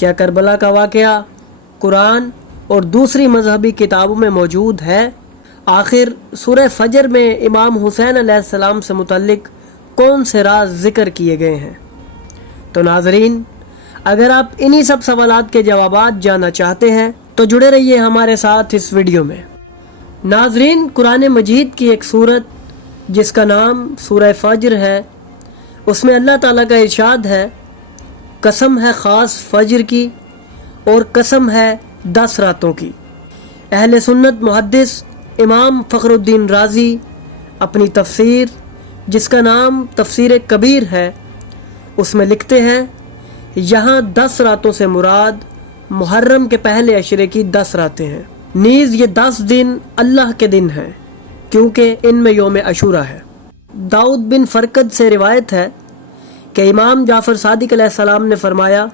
क्या करबला का वाक़या कुरान और दूसरी मजहबी किताबों में मौजूद है? आखिर सूरह फजर में इमाम हुसैन अलैहिस्सलाम से मुतल्लिक कौन से राज जिक्र किए गए हैं? तो नाजरीन, अगर आप इन्हीं सब सवालात के जवाबात जानना चाहते हैं तो जुड़े रहिए हमारे साथ इस वीडियो में। नाजरीन, कुरान मजीद की एक सूरत जिसका नाम सूरह फजर है, उसमें अल्लाह ताला का इरशाद है, कसम है ख़ास फजर की और कसम है 10 रातों की। अहले सुन्नत मुहद्दिस इमाम फ़खरुद्दीन राज़ी अपनी तफसीर जिसका नाम तफसीर कबीर है, उसमें लिखते हैं, यहाँ 10 रातों से मुराद मुहर्रम के पहले अशरे की 10 रातें हैं। नीज़ ये 10 दिन अल्लाह के दिन हैं क्योंकि इनमें योम अशूरा है। दाऊद बिन फरकद से रिवायत है कि इमाम जाफ़र सादिक अलैहिस्सलाम ने फरमाया,